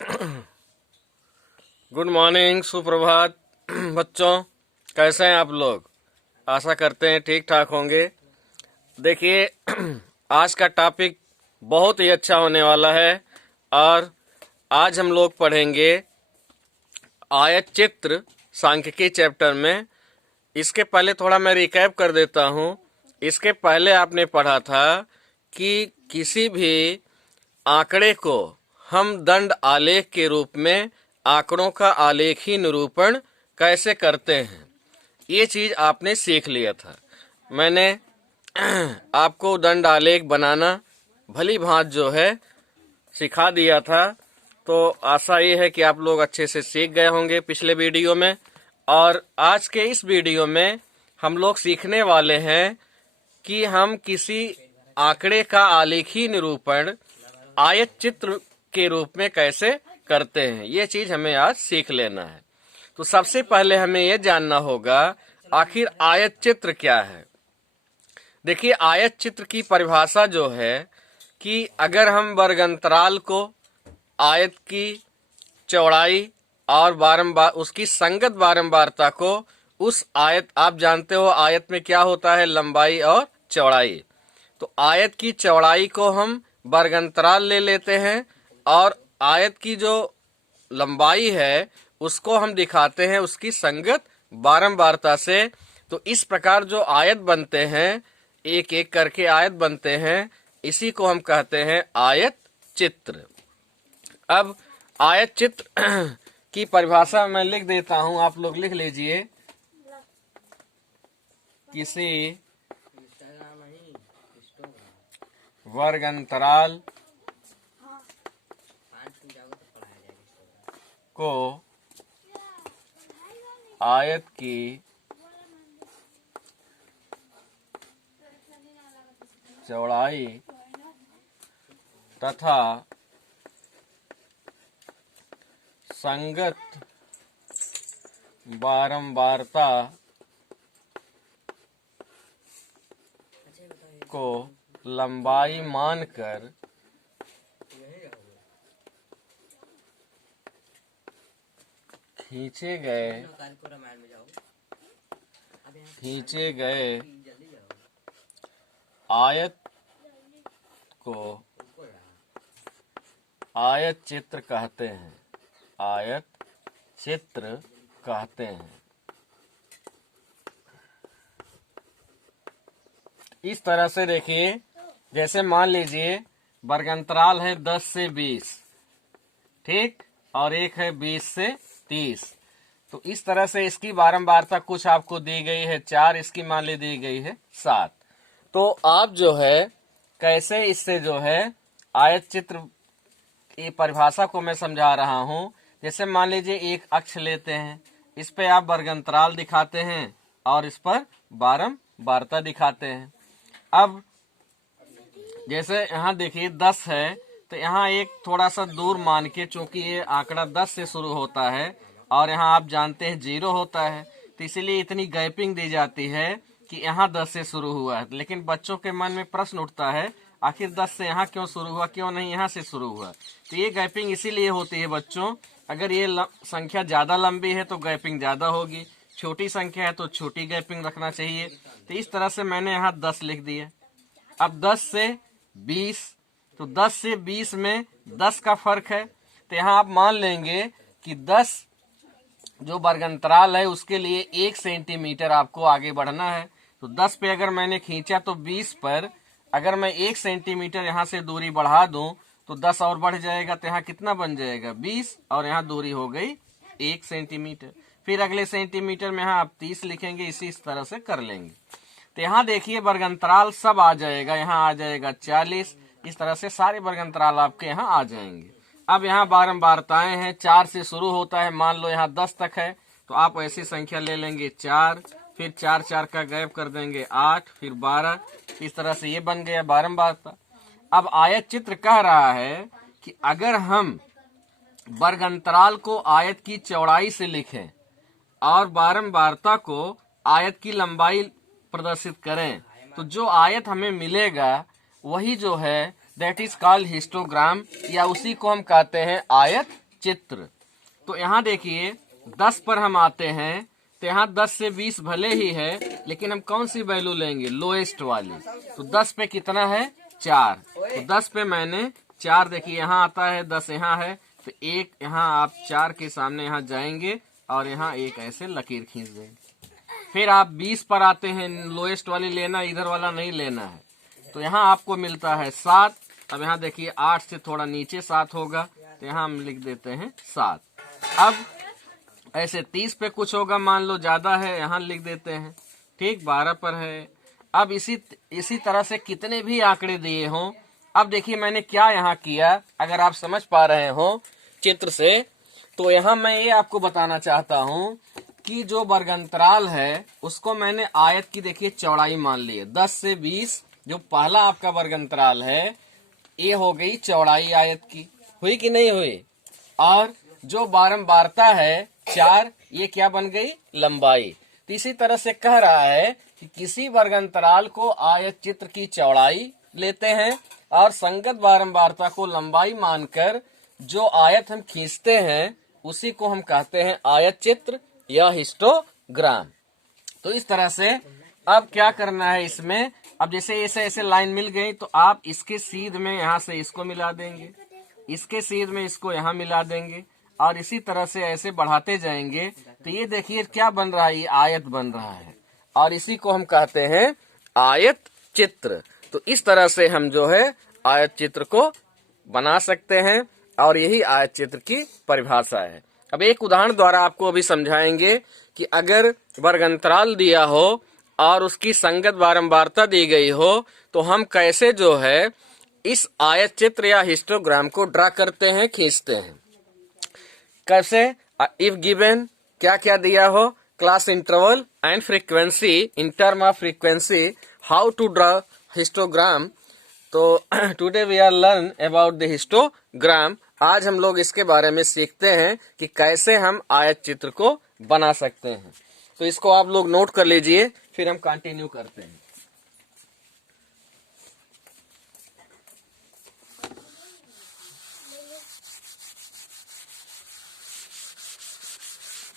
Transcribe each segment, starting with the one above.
Good morning, सुप्रभात बच्चों। कैसे हैं आप लोग? आशा करते हैं ठीक ठाक होंगे। देखिए आज का टॉपिक बहुत ही अच्छा होने वाला है और आज हम लोग पढ़ेंगे आयत चित्र सांख्यिकी चैप्टर में। इसके पहले थोड़ा मैं रिकैप कर देता हूँ। इसके पहले आपने पढ़ा था कि किसी भी आंकड़े को हम दंड आलेख के रूप में आंकड़ों का आलेखी निरूपण कैसे करते हैं, ये चीज आपने सीख लिया था। मैंने आपको दंड आलेख बनाना भली भांत जो है सिखा दिया था। तो आशा ये है कि आप लोग अच्छे से सीख गए होंगे पिछले वीडियो में। और आज के इस वीडियो में हम लोग सीखने वाले हैं कि हम किसी आंकड़े का आलेखी निरूपण आयत चित्र के रूप में कैसे करते हैं, ये चीज हमें आज सीख लेना है। तो सबसे पहले हमें ये जानना होगा आखिर आयत चित्र क्या है। देखिए, आयत चित्र की परिभाषा जो है कि अगर हम वर्गंतराल को, आयत की चौड़ाई और बारंबार उसकी संगत बारंबारता को, उस आयत, आप जानते हो आयत में क्या होता है, लंबाई और चौड़ाई। तो आयत की चौड़ाई को हम वर्गंतराल ले लेते हैं और आयत की जो लंबाई है उसको हम दिखाते हैं उसकी संगत बारंबारता से। तो इस प्रकार जो आयत बनते हैं, एक एक करके आयत बनते हैं, इसी को हम कहते हैं आयत चित्र। अब आयत चित्र की परिभाषा मैं लिख देता हूं, आप लोग लिख लीजिए। किसी वर्गंतराल को आयत की चौड़ाई तथा संगत बारंबारता को लंबाई मानकर खींचे गए आयत को आयत चित्र कहते हैं। आयत चित्र कहते हैं। इस तरह से देखिए, जैसे मान लीजिए वर्गंतराल है 10 से 20, ठीक, और एक है 20 से 30। तो इस तरह से इसकी बारंबारता कुछ आपको दी गई है 4, इसकी मान ली दी गई है 7। तो आप जो है कैसे इससे जो है आयत चित्र की परिभाषा को मैं समझा रहा हूं। जैसे मान लीजिए एक अक्ष लेते हैं, इस पे आप वर्गंतराल दिखाते हैं और इस पर बारंबारता दिखाते हैं। अब जैसे यहाँ देखिए 10 है, तो यहाँ एक थोड़ा सा दूर मान के, चूंकि ये आंकड़ा 10 से शुरू होता है और यहाँ आप जानते हैं 0 होता है, तो इसीलिए इतनी गैपिंग दी जाती है कि यहाँ 10 से शुरू हुआ है। लेकिन बच्चों के मन में प्रश्न उठता है, आखिर 10 से यहाँ क्यों शुरू हुआ, क्यों नहीं यहाँ से शुरू हुआ। तो ये गैपिंग इसीलिए होती है बच्चों, अगर ये संख्या ज्यादा लंबी है तो गैपिंग ज्यादा होगी, छोटी संख्या है तो छोटी गैपिंग रखना चाहिए। तो इस तरह से मैंने यहाँ 10 लिख दिया। अब 10 से 20, तो 10 से 20 में 10 का फर्क है। तो यहाँ आप मान लेंगे कि 10 जो वर्गंतराल है उसके लिए 1 सेंटीमीटर आपको आगे बढ़ना है। तो 10 पे अगर मैंने खींचा तो 20 पर अगर मैं 1 सेंटीमीटर यहाँ से दूरी बढ़ा दूं तो 10 और बढ़ जाएगा। तो यहाँ कितना बन जाएगा 20, और यहाँ दूरी हो गई 1 सेंटीमीटर। फिर अगले सेंटीमीटर में यहाँ आप 30 लिखेंगे, इसी तरह से कर लेंगे। तो यहाँ देखिए वर्गंतराल सब आ जाएगा, यहाँ आ जाएगा 40। इस तरह से सारे वर्गंतराल आपके यहाँ आ जाएंगे। अब यहाँ बारंबारताएं हैं, 4 से शुरू होता है, मान लो यहाँ 10 तक है, तो आप ऐसी संख्या ले लेंगे 4, फिर 4 4 का गैप कर देंगे 8, फिर 12। इस तरह से ये बन गया बारंबारता। अब आयत चित्र कह रहा है कि अगर हम वर्गंतराल को आयत की चौड़ाई से लिखें और बारंबारता को आयत की लंबाई प्रदर्शित करें, तो जो आयत हमें मिलेगा वही जो है दैट इज कॉल्ड हिस्टोग्राम, या उसी को हम कहते हैं आयत चित्र। तो यहाँ देखिए 10 पर हम आते हैं, तो यहाँ 10 से 20 भले ही है, लेकिन हम कौन सी वैल्यू लेंगे, लोएस्ट वाली। तो 10 पे कितना है, 4। तो 10 पे मैंने 4, देखिए यहाँ आता है 10 यहाँ है, तो एक यहाँ आप 4 के सामने यहाँ जाएंगे और यहाँ एक ऐसे लकीर खींच देंगे। फिर आप 20 पर आते हैं, लोएस्ट वाली लेना, इधर वाला नहीं लेना है। तो यहाँ आपको मिलता है 7। अब यहाँ देखिए 8 से थोड़ा नीचे 7 होगा, तो यहाँ हम लिख देते हैं 7। अब ऐसे 30 पे कुछ होगा, मान लो ज्यादा है, यहाँ लिख देते हैं, ठीक, 12 पर है। अब इसी तरह से कितने भी आंकड़े दिए हों। अब देखिए मैंने क्या यहाँ किया, अगर आप समझ पा रहे हो चित्र से, तो यहाँ मैं ये आपको बताना चाहता हूँ कि जो वर्गंतराल है उसको मैंने आयत की देखिए चौड़ाई मान ली है। 10 से 20 जो पहला आपका वर्गंतराल है, ये हो गई चौड़ाई आयत की, हुई कि नहीं हुई। और जो बारंबारता है 4, ये क्या बन गई, लंबाई। तो इसी तरह से कह रहा है कि किसी वर्गंतराल को आयत चित्र की चौड़ाई लेते हैं और संगत बारंबारता को लंबाई मानकर जो आयत हम खींचते हैं उसी को हम कहते हैं आयत चित्र या हिस्टोग्राम। तो इस तरह से अब क्या करना है इसमें, अब जैसे ऐसे ऐसे लाइन मिल गई, तो आप इसके सीध में यहाँ से इसको मिला देंगे, इसके सीध में इसको यहाँ मिला देंगे, और इसी तरह से ऐसे बढ़ाते जाएंगे। तो ये देखिए क्या बन रहा है, ये आयत बन रहा है, और इसी को हम कहते हैं आयत चित्र। तो इस तरह से हम जो है आयत चित्र को बना सकते हैं, और यही आयत चित्र की परिभाषा है। अब एक उदाहरण द्वारा आपको अभी समझाएंगे कि अगर वर्गंतराल दिया हो और उसकी संगत बारंबारता दी गई हो, तो हम कैसे जो है इस आयत चित्र या हिस्टोग्राम को ड्रा करते हैं, खींचते हैं। कैसे, इफ गिवन क्या क्या दिया हो, class interval and frequency, in term of frequency, how to draw histogram. तो today we are learn about the histogram. आज हम लोग इसके बारे में सीखते हैं कि कैसे हम आयत चित्र को बना सकते हैं। तो इसको आप लोग नोट कर लीजिए, फिर हम कंटिन्यू करते हैं।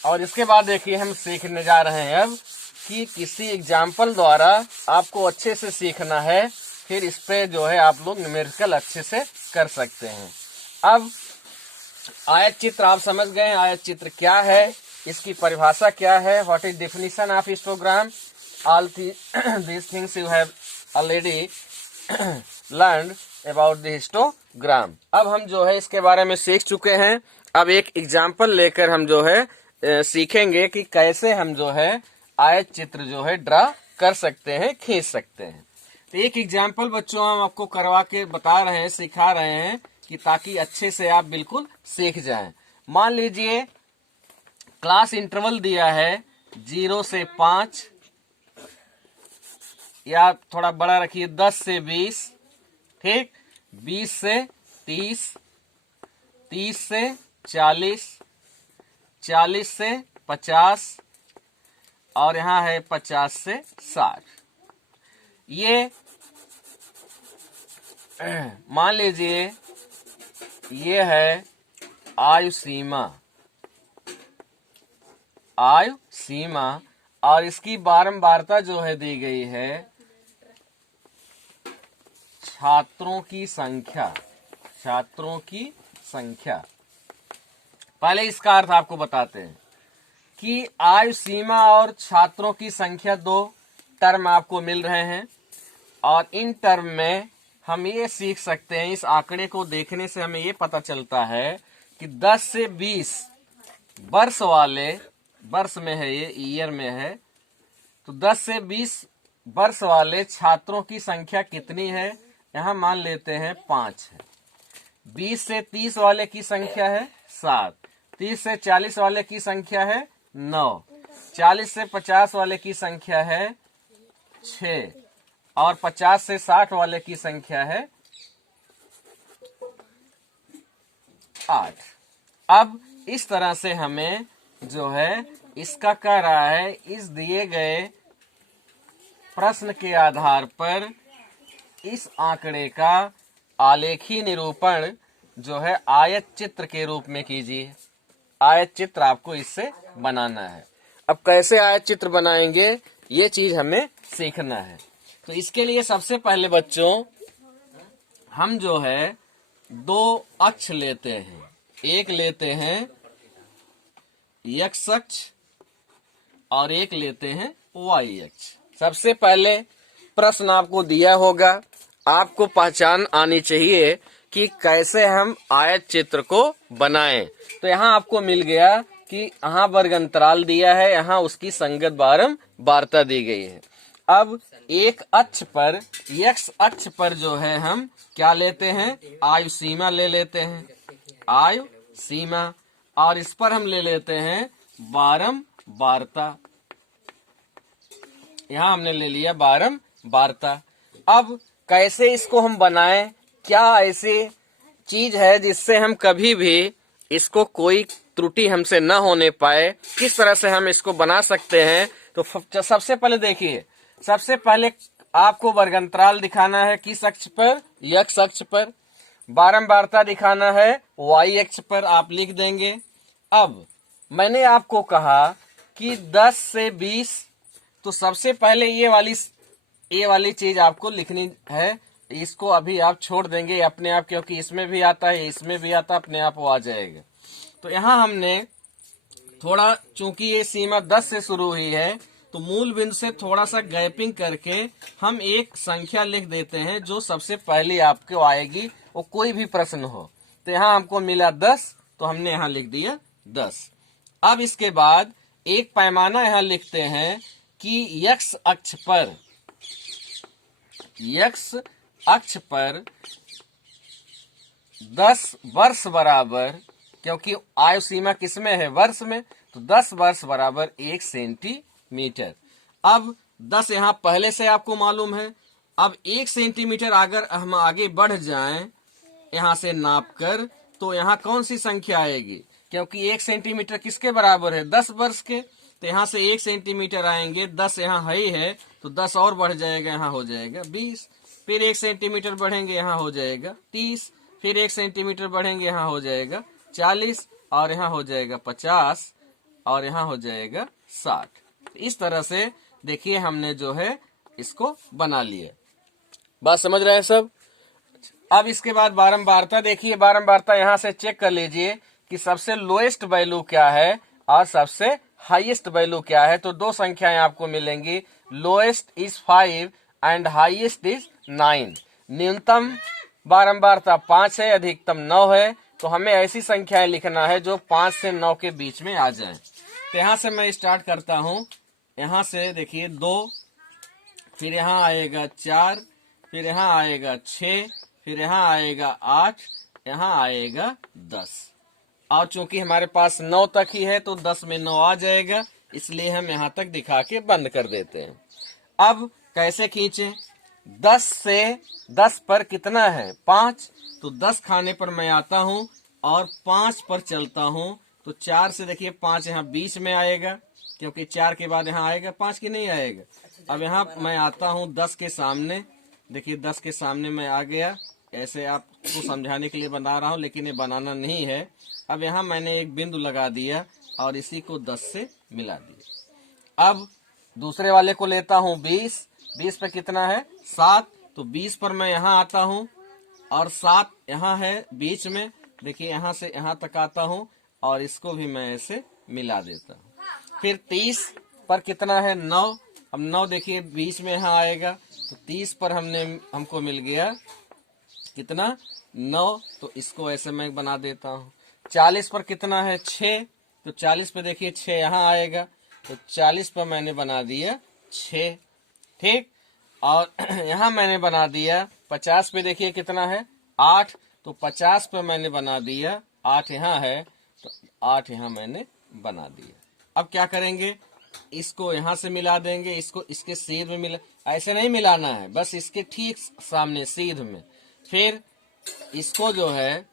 और इसके बाद देखिए हम सीखने जा रहे हैं अब कि किसी एग्जाम्पल द्वारा आपको अच्छे से सीखना है, फिर इस पे जो है आप लोग न्यूमेरिकल अच्छे से कर सकते हैं। अब आयत चित्र आप समझ गए, आयत चित्र क्या है, इसकी परिभाषा क्या है, what is definition of histogram, all these things you have already learned about the histogram. अब हम जो है इसके बारे में सीख चुके हैं। अब एक एग्जाम्पल लेकर हम जो है सीखेंगे कि कैसे हम जो है आयत चित्र जो है ड्रा कर सकते हैं, खींच सकते हैं। तो एक एग्जाम्पल बच्चों हम आपको करवा के बता रहे हैं, सिखा रहे हैं, कि ताकि अच्छे से आप बिल्कुल सीख जाएं। मान लीजिए क्लास इंटरवल दिया है 0 से 5, या थोड़ा बड़ा रखिए 10 से 20, ठीक, 20 से 30, 30 से 40, 40 से 50, और यहाँ है 50 से 60। ये मान लीजिए ये है आयु सीमा, आयु सीमा, और इसकी बारंबारता जो है दी गई है छात्रों की संख्या, छात्रों की संख्या। पहले इसका अर्थ आपको बताते हैं कि आयु सीमा और छात्रों की संख्या 2 टर्म आपको मिल रहे हैं, और इन टर्म में हम ये सीख सकते हैं, इस आंकड़े को देखने से हमें ये पता चलता है कि 10 से 20 वर्ष वाले, वर्ष में है ये, ईयर में है, तो 10 से 20 वर्ष वाले छात्रों की संख्या कितनी है, यहाँ मान लेते हैं 5 है। 20 से 30 वाले की संख्या है 7, 30 से 40 वाले की संख्या है 9, 40 से 50 वाले की संख्या है 6, और 50 से 60 वाले की संख्या है 8। अब इस तरह से हमें जो है इसका कह रहा है, इस दिए गए प्रश्न के आधार पर इस आंकड़े का आलेखी निरूपण जो है आयत चित्र के रूप में कीजिए। आयत चित्र आपको इससे बनाना है। अब कैसे आयत चित्र बनाएंगे ये चीज हमें सीखना है। तो इसके लिए सबसे पहले बच्चों हम जो है दो अक्ष लेते हैं। एक लेते हैं x अक्ष और एक लेते हैं y अक्ष। सबसे पहले प्रश्न आपको दिया होगा, आपको पहचान आनी चाहिए कि कैसे हम आयत चित्र को बनाएं। तो यहाँ आपको मिल गया कि यहाँ वर्ग अंतराल दिया है, यहाँ उसकी संगत बारंबारता दी गई है। अब एक अक्ष पर x अक्ष पर जो है हम क्या लेते हैं, आयु सीमा ले लेते हैं, आयु सीमा, और इस पर हम ले लेते हैं बारंबारता। यहाँ हमने ले लिया बारंबारता। अब कैसे इसको हम बनाएं, क्या ऐसी चीज है जिससे हम कभी भी इसको कोई त्रुटि हमसे न होने पाए, किस तरह से हम इसको बना सकते हैं। तो सबसे पहले देखिए, सबसे पहले आपको वर्गांतराल दिखाना है किस अक्ष पर, x अक्ष पर। बारंबारता दिखाना है y अक्ष पर, आप लिख देंगे। अब मैंने आपको कहा कि 10 से 20, तो सबसे पहले ये वाली चीज आपको लिखनी है। इसको अभी आप छोड़ देंगे अपने आप, क्योंकि इसमें भी आता है, इसमें भी आता है, अपने आप वो आ जाएगा। तो यहाँ हमने थोड़ा, चूंकि ये सीमा 10 से शुरू हुई है, तो मूल बिंदु से थोड़ा सा गैपिंग करके हम एक संख्या लिख देते हैं जो सबसे पहली आपको आएगी, वो कोई भी प्रश्न हो। तो यहाँ हमको मिला 10, तो हमने यहाँ लिख दिया 10। अब इसके बाद एक पैमाना यहाँ लिखते हैं कि x अक्ष पर 10 वर्ष बराबर, क्योंकि आयु सीमा किसमें है, वर्ष में, तो 10 वर्ष बराबर 1 सेंटीमीटर। अब 10 यहाँ पहले से आपको मालूम है। अब 1 सेंटीमीटर अगर हम आगे बढ़ जाएं यहाँ से नाप कर, तो यहाँ कौन सी संख्या आएगी, क्योंकि 1 सेंटीमीटर किसके बराबर है, 10 वर्ष के। तो यहाँ से 1 सेंटीमीटर आएंगे, 10 यहाँ है ही है, तो 10 और बढ़ जाएगा, यहाँ हो जाएगा 20। फिर 1 सेंटीमीटर बढ़ेंगे, यहाँ हो जाएगा 30। फिर 1 सेंटीमीटर बढ़ेंगे, यहाँ हो जाएगा 40, और यहाँ हो जाएगा 50, और यहाँ हो जाएगा 60। इस तरह से देखिए हमने जो है इसको बना लिए। बात समझ रहे हैं सब। अब इसके बाद बारंबारता देखिए, बारंबारता यहाँ से चेक कर लीजिए कि सबसे लोएस्ट वैल्यू क्या है और सबसे हाईएस्ट वैल्यू क्या है। तो दो संख्याएं आपको मिलेंगी, lowest is 5 and highest is 9। न्यूनतम बारंबारता 5 है, अधिकतम 9 है। तो हमें ऐसी संख्याएं लिखना है जो 5 से 9 के बीच में आ जाएं। तो यहाँ से मैं स्टार्ट करता हूँ। यहाँ से देखिए 2, फिर यहाँ आएगा 4, फिर यहाँ आएगा 6, फिर यहाँ आएगा 8, यहाँ आएगा 10। और चूंकि हमारे पास 9 तक ही है, तो 10 में 9 आ जाएगा, इसलिए हम यहाँ तक दिखा के बंद कर देते हैं। अब कैसे खींचें, 10 से 10 पर कितना है, 5। तो 10 खाने पर मैं आता हूँ और 5 पर चलता हूँ। तो 4 से देखिए 5 यहाँ बीच में आएगा, क्योंकि 4 के बाद यहाँ आएगा, 5 की नहीं आएगा। अब यहाँ मैं आता हूँ 10 के सामने, देखिए 10 के सामने मैं आ गया। ऐसे आपको समझाने के लिए बना रहा हूँ, लेकिन ये बनाना नहीं है। अब यहाँ मैंने एक बिंदु लगा दिया और इसी को 10 से मिला दिया। अब दूसरे वाले को लेता हूँ 20। 20 पे कितना है, 7। तो 20 पर मैं यहाँ आता हूँ और 7 यहाँ है बीच में। देखिए यहाँ से यहाँ तक आता हूँ और इसको भी मैं ऐसे मिला देता हूँ। फिर 30 पर कितना है, 9। अब 9 देखिए बीच में यहाँ आएगा। तो 30 पर हमको मिल गया कितना, 9। तो इसको ऐसे मैं बना देता हूँ। 40 पर कितना है, 6। तो 40 पे देखिए 6 यहाँ आएगा। तो 40 पर मैंने बना दिया 6, ठीक। और यहाँ मैंने बना दिया 50 पे, देखिए कितना है, 8। तो 50 पे मैंने बना दिया 8 यहाँ है, तो 8 यहाँ मैंने बना दिया। अब क्या करेंगे, इसको यहाँ से मिला देंगे, इसको इसके सीध में मिला, ऐसे नहीं मिलाना है, बस इसके ठीक सामने सीध में। फिर इसको जो है,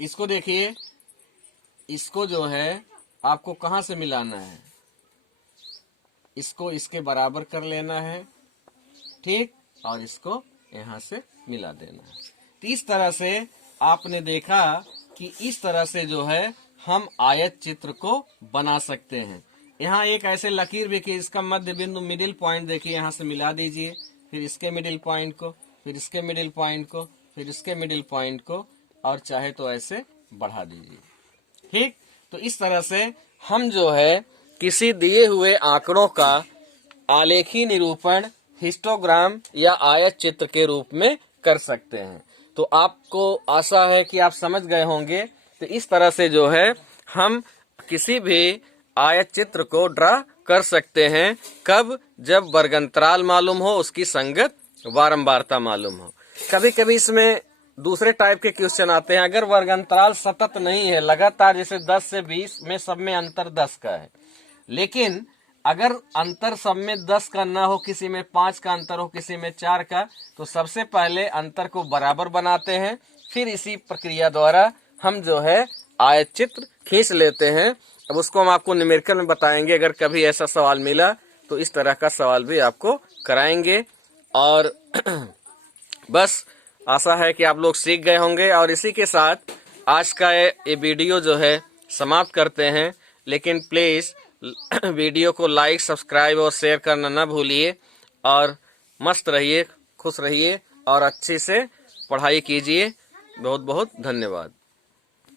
इसको देखिए, इसको जो है आपको कहाँ से मिलाना है, इसको इसके बराबर कर लेना है, ठीक। और इसको यहाँ से मिला देना है। तो इस तरह से आपने देखा कि इस तरह से जो है हम आयत चित्र को बना सकते हैं। यहाँ एक ऐसे लकीर भी कि इसका मध्य बिंदु मिडिल पॉइंट देखिए, यहाँ से मिला दीजिए, फिर इसके मिडिल पॉइंट को, फिर इसके मिडिल पॉइंट को, फिर इसके मिडिल पॉइंट को, और चाहे तो ऐसे बढ़ा दीजिए। ठीक, तो इस तरह से हम जो है किसी दिए हुए आंकड़ों का आलेखी निरूपण हिस्टोग्राम या आयत चित्र के रूप में कर सकते हैं। तो आपको आशा है कि आप समझ गए होंगे। तो इस तरह से जो है हम किसी भी आयत चित्र को ड्रा कर सकते हैं। कब? जब वर्गंतराल मालूम हो, उसकी संगत बारंबारता मालूम हो। कभी कभी इसमें दूसरे टाइप के क्वेश्चन आते हैं। अगर वर्गंतराल सतत नहीं है, लगातार, जैसे 10 से 20 में सब में अंतर 10 का है, लेकिन अगर अंतर सब में 10 का ना हो, किसी में 5 का अंतर हो, किसी में 4 का, तो सबसे पहले अंतर को बराबर बनाते हैं, फिर इसी प्रक्रिया द्वारा हम जो है आयत चित्र खींच लेते हैं। अब उसको हम आपको न्यूमेरिकल में बताएंगे। अगर कभी ऐसा सवाल मिला तो इस तरह का सवाल भी आपको कराएंगे। और बस आशा है कि आप लोग सीख गए होंगे। और इसी के साथ आज का ये वीडियो जो है समाप्त करते हैं। लेकिन प्लीज वीडियो को लाइक, सब्सक्राइब और शेयर करना ना भूलिए। और मस्त रहिए, खुश रहिए और अच्छे से पढ़ाई कीजिए। बहुत बहुत धन्यवाद।